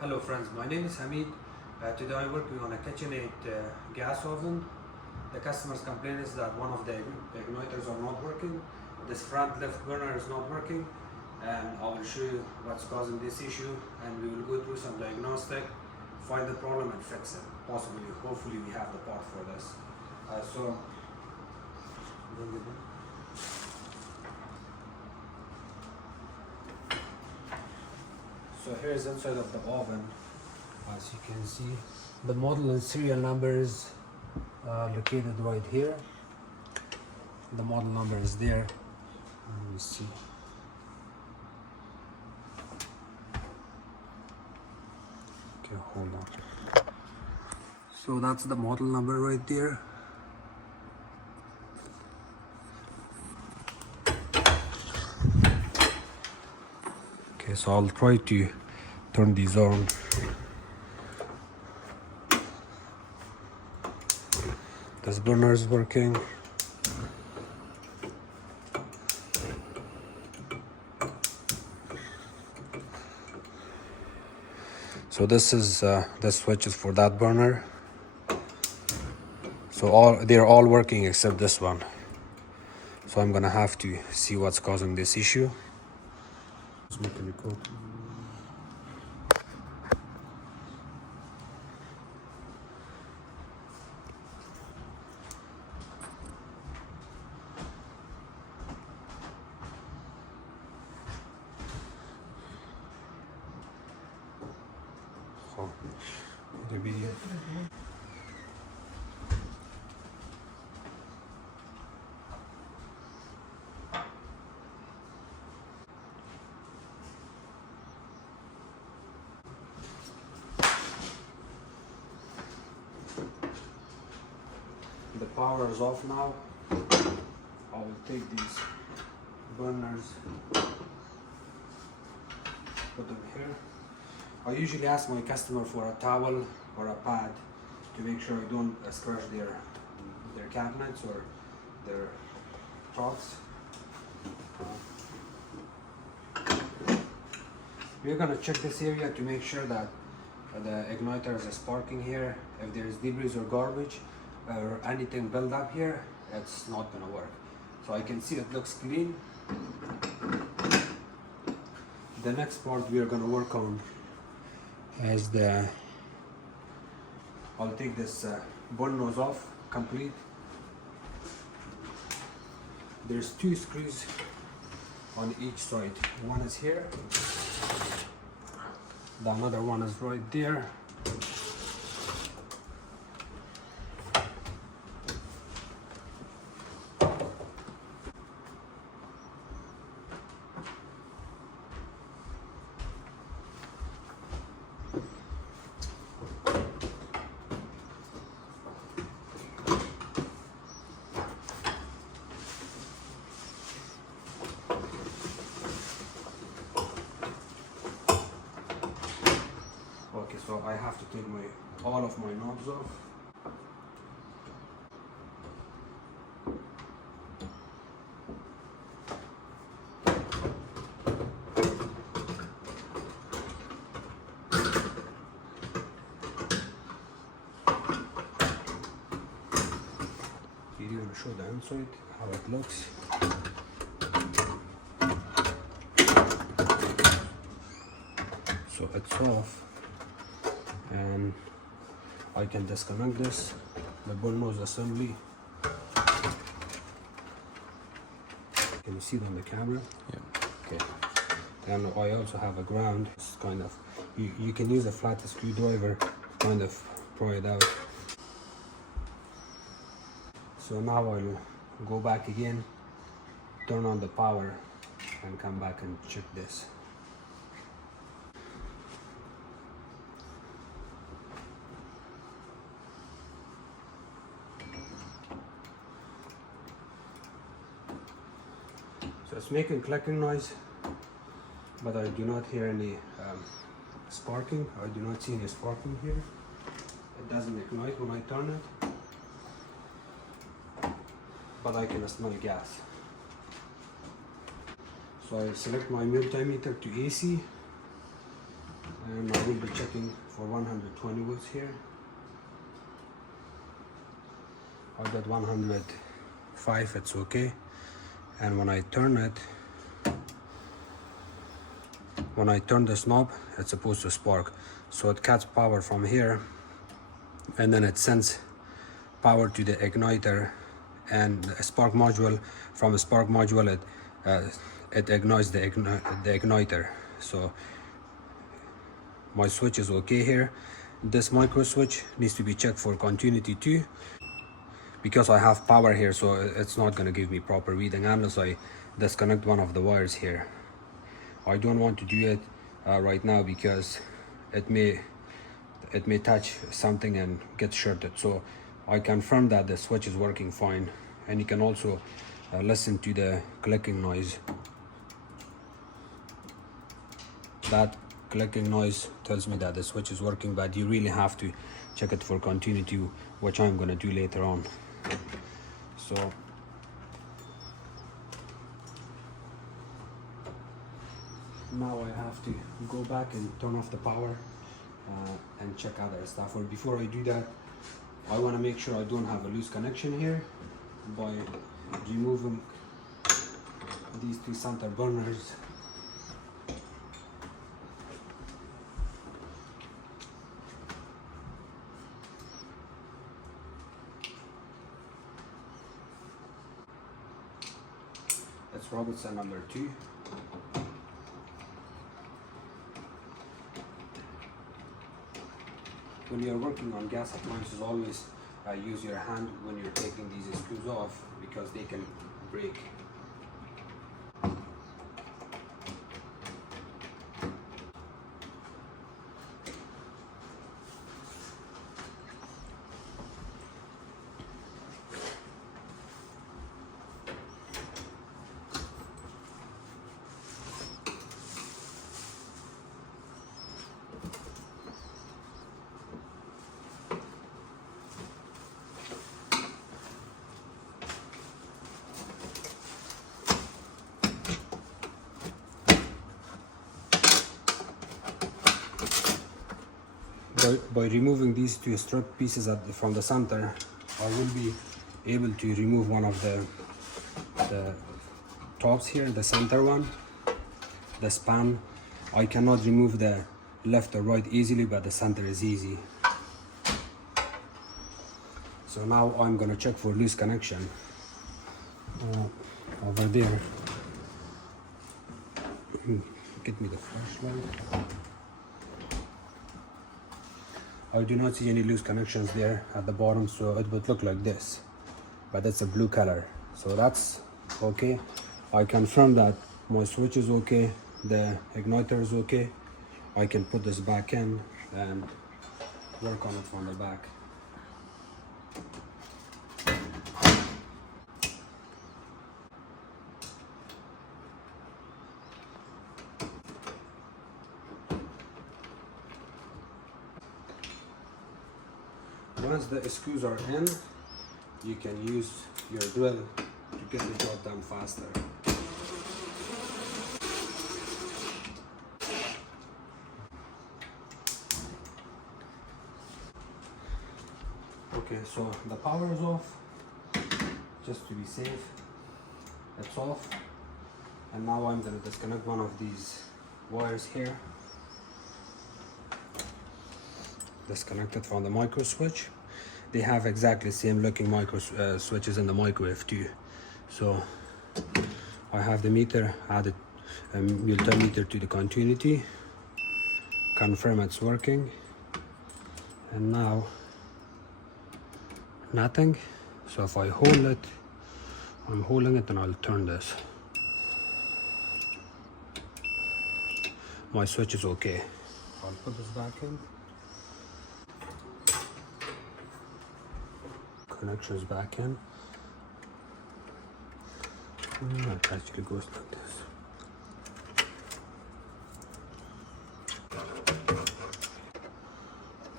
Hello friends, my name is Hamid. Today I'm working on a Kitchenaid gas oven. The customer's complaint is that one of the igniters are not working. This front left burner is not working, and I will show you what's causing this issue, and we will go through some diagnostic, find the problem and fix it. Possibly, hopefully we have the part for this. Bring it in. So here is inside of the oven. As you can see, the model and serial numbers are located right here. The model number is there. Let me see. Okay, hold on. So that's the model number right there. Okay, so I'll try to turn these on. This burner is working. So this is the switches for that burner. So they're all working except this one. So I'm gonna have to see what's causing this issue. Let's make a record. Oh, the video. The power is off now. I will take these burners, put them here. I usually ask my customer for a towel or a pad to make sure I don't scratch their cabinets or their troughs. We're gonna check this area to make sure that the igniter is sparking here. If there is debris or garbage or anything built up here, it's not gonna work. So I can see it looks clean. The next part we are gonna work on is I'll take this burn nose off complete. There's two screws on each side. One is here, the another one is right there. Okay, so I have to take all of my knobs off. Here you want to show the inside, how it looks. So it's off. And I can disconnect this, the burn nose assembly. Can you see it on the camera? Yeah. Okay. And I also have a ground. It's kind of, you can use a flat screwdriver to kind of pry it out. So now I'll go back again, turn on the power and come back and check this. So it's making clicking noise, but I do not hear any sparking. I do not see any sparking here. It doesn't ignite when I turn it, but I can smell gas. So I select my multimeter to AC and I will be checking for 120 volts here. I got 105, it's okay. And when I turn this knob, it's supposed to spark. So it cuts power from here, and then it sends power to the igniter and a spark module. From the spark module, it ignites the igniter. So my switch is okay here. This micro switch needs to be checked for continuity too, because I have power here, so it's not going to give me proper reading unless I disconnect one of the wires here. I don't want to do it right now because it may touch something and get shorted. So I confirm that the switch is working fine, and you can also listen to the clicking noise. That clicking noise tells me that the switch is working, but you really have to check it for continuity, which I'm going to do later on. So now I have to go back and turn off the power and check other stuff. Or before I do that, I want to make sure I don't have a loose connection here by removing these two center burners. That's Robertson number 2. When you're working on gas appliances, always use your hand when you're taking these screws off, because they can break. By removing these two strip pieces from the center, I will be able to remove one of the tops here, the center one, the span. I cannot remove the left or right easily, but the center is easy. So now I'm gonna check for loose connection over there. Get me the flashlight. I do not see any loose connections there at the bottom, so it would look like this, but it's a blue color, so that's okay. I confirm that my switch is okay, the igniter is okay. I can put this back in and work on it from the back. Once the screws are in, you can use your drill to get the job done faster. Okay, so the power is off. Just to be safe, it's off. And now I'm going to disconnect one of these wires here. Disconnected from the micro switch. They have exactly the same looking micro switches in the microwave too. So I have the meter added, multimeter to the continuity, confirm it's working, and now nothing. So if I hold it, I'm holding it, and I'll turn this. My switch is okay. I'll put this back in. Connections back in. It actually goes like this.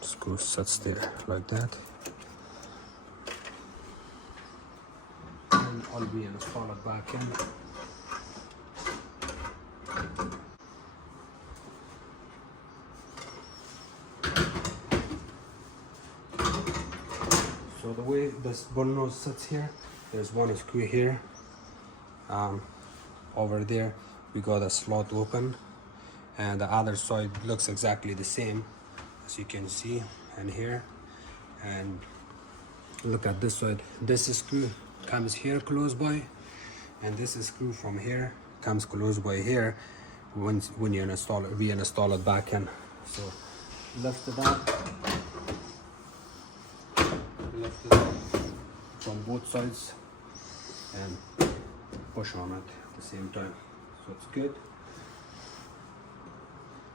Screw sits there like that. And I'll be install it back in. So the way this bull nose sits here, there's one screw here. Over there we got a slot open, and the other side looks exactly the same as you can see. And here, and look at this side, this screw comes here close by, and this screw from here comes close by here when you reinstall it back in. So lift it up from both sides and push on it at the same time. So it's good.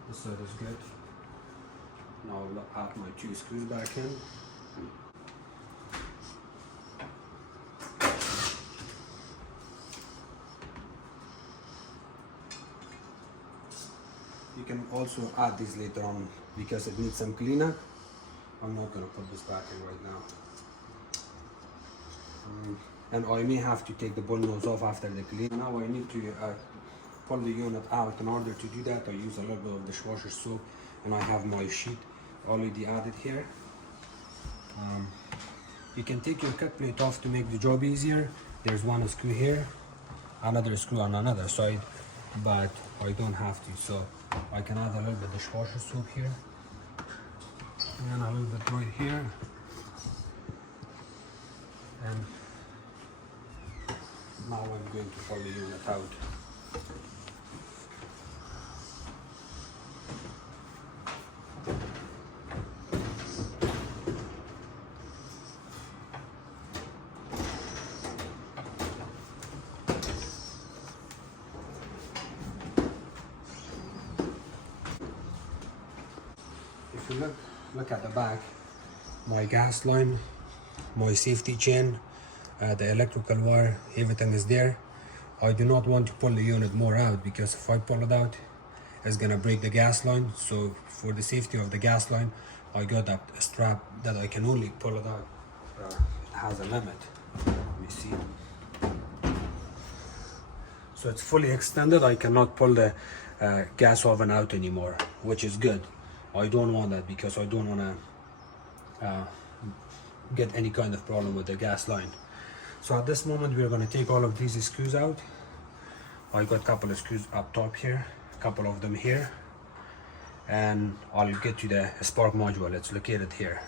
This side is good. Now I'll add my 2 screws back in. You can also add these later on because it needs some cleanup. I'm not going to put this back in right now. And I may have to take the bull nose off after the clean. Now I need to pull the unit out. In order to do that, I use a little bit of dishwasher soap, and I have my sheet already added here. You can take your cut plate off to make the job easier. There's one screw here, another screw on another side, but I don't have to, so I can add a little bit of dishwasher soap here and a little bit right here, and now I'm going to pull the unit out. If you look at the back, my gas line, my safety chain, the electrical wire, everything is there. I do not want to pull the unit more out, because if I pull it out, it's gonna break the gas line. So for the safety of the gas line, I got that strap that I can only pull it out. It has a limit. Let me see. So it's fully extended. I cannot pull the gas oven out anymore, which is good. I don't want that because I don't want to get any kind of problem with the gas line. So at this moment we're going to take all of these screws out. I got a couple of screws up top here, a couple of them here, and I'll get to the spark module. It's located here.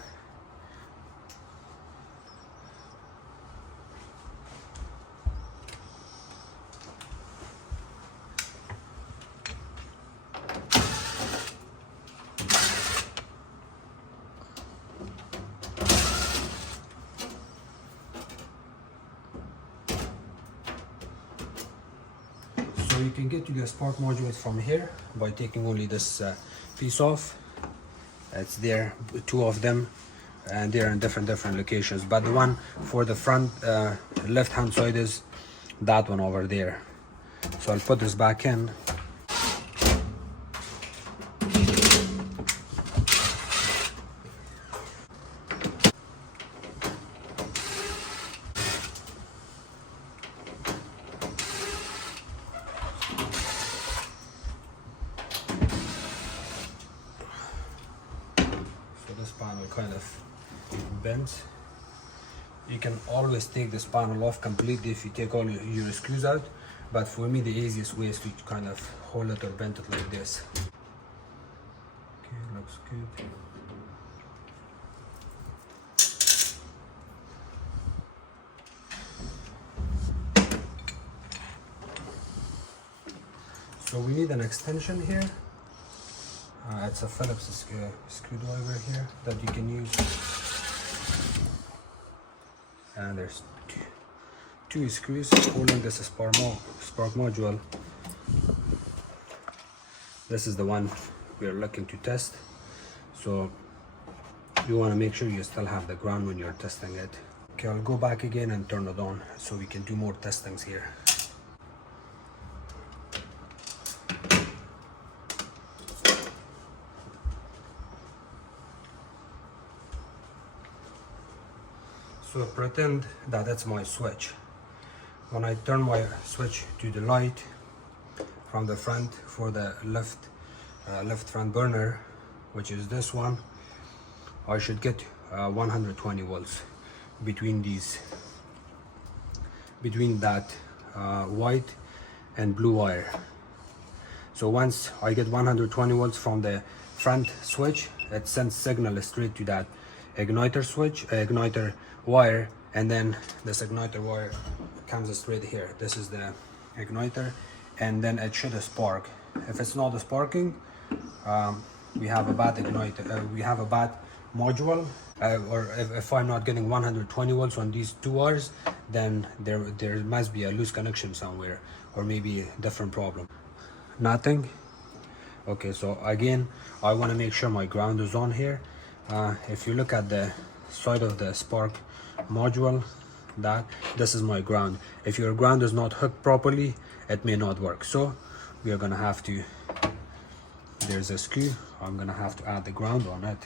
So you can get to the spark modules from here by taking only this piece off. It's there, 2 of them, and they're in different locations. But the one for the front left hand side is that one over there. So I'll put this back in. This panel kind of bends. You can always take this panel off completely if you take all your screws out, but for me the easiest way is to kind of hold it or bend it like this. Okay, looks good. So we need an extension here. It's a Phillips screwdriver here that you can use, and there's two screws holding this spark module. This is the one we're looking to test, so you want to make sure you still have the ground when you're testing it. Okay, I'll go back again and turn it on so we can do more testings here. So pretend that that's my switch. When I turn my switch to the light from the front for the left front burner, which is this one, I should get 120 volts. between that white and blue wire. So once I get 120 volts from the front switch, it sends signal straight to that igniter wire, and then this igniter wire comes straight here. This is the igniter, and then it should spark. If it's not sparking, we have a bad igniter, we have a bad module, or if I'm not getting 120 volts on these two wires, then there must be a loose connection somewhere, or maybe a different problem. Nothing. Okay, so again, I want to make sure my ground is on here. If you look at the side of the spark module, this is my ground. If your ground is not hooked properly, it may not work. So we are gonna have to, there's a screw, I'm gonna have to add the ground on it.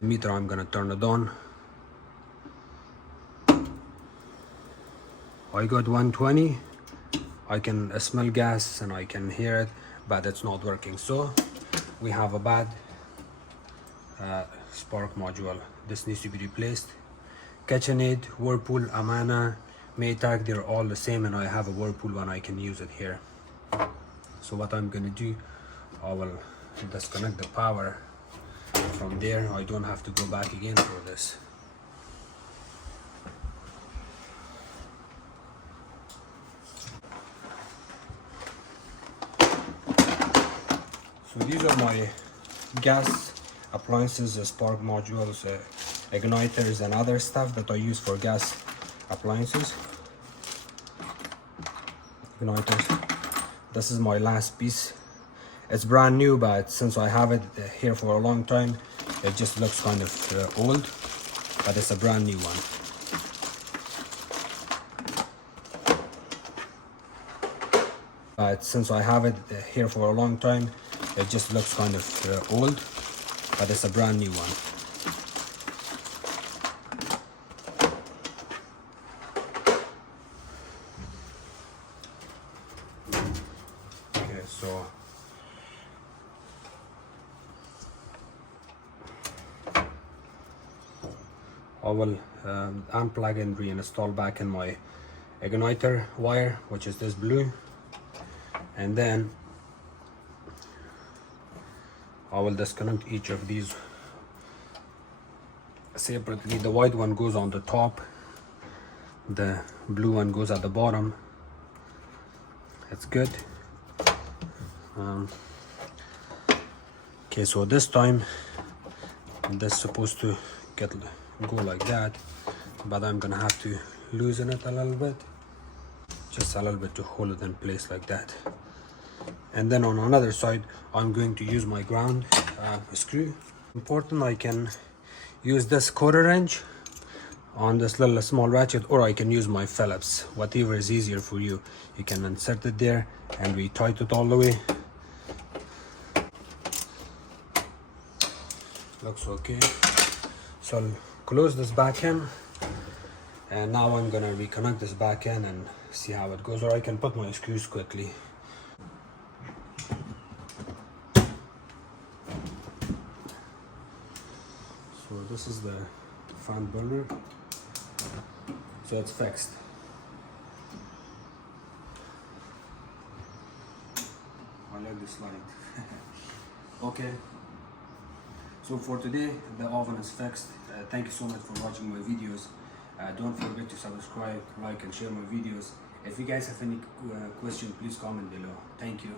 Meter, I'm gonna turn it on. I got 120. I can smell gas and I can hear it, but it's not working. So we have a bad spark module. This needs to be replaced. Kitchenaid, Whirlpool, Amana, Maytag, they're all the same, and I have a Whirlpool one, I can use it here. So what I'm gonna do, I will disconnect the power from there. I don't have to go back again for this. So these are my gas appliances, spark modules, igniters, and other stuff that I use for gas appliances. Igniters. This is my last piece. It's brand new, but since I have it here for a long time, it just looks kind of old, but it's a brand new one. But since I have it here for a long time, it just looks kind of old, but it's a brand new one. Okay, so I will unplug and reinstall back in my igniter wire, which is this blue, and then I will disconnect each of these separately. The white one goes on the top, the blue one goes at the bottom. It's good. Okay, so this time this is supposed to go like that, but I'm gonna have to loosen it a little bit, just a little bit, to hold it in place like that. And then on another side, I'm going to use my ground screw. Important, I can use this quarter wrench on this little small ratchet, or I can use my Phillips, whatever is easier for you. You can insert it there and we tight it all the way. Looks okay. So I'll close this back in, and now I'm gonna reconnect this back in and see how it goes, or I can put my screws quickly. So this is the fan burner, so it's fixed. I like this light. Okay, so for today the oven is fixed. Thank you so much for watching my videos. Don't forget to subscribe, like, and share my videos. If you guys have any question, please comment below. Thank you.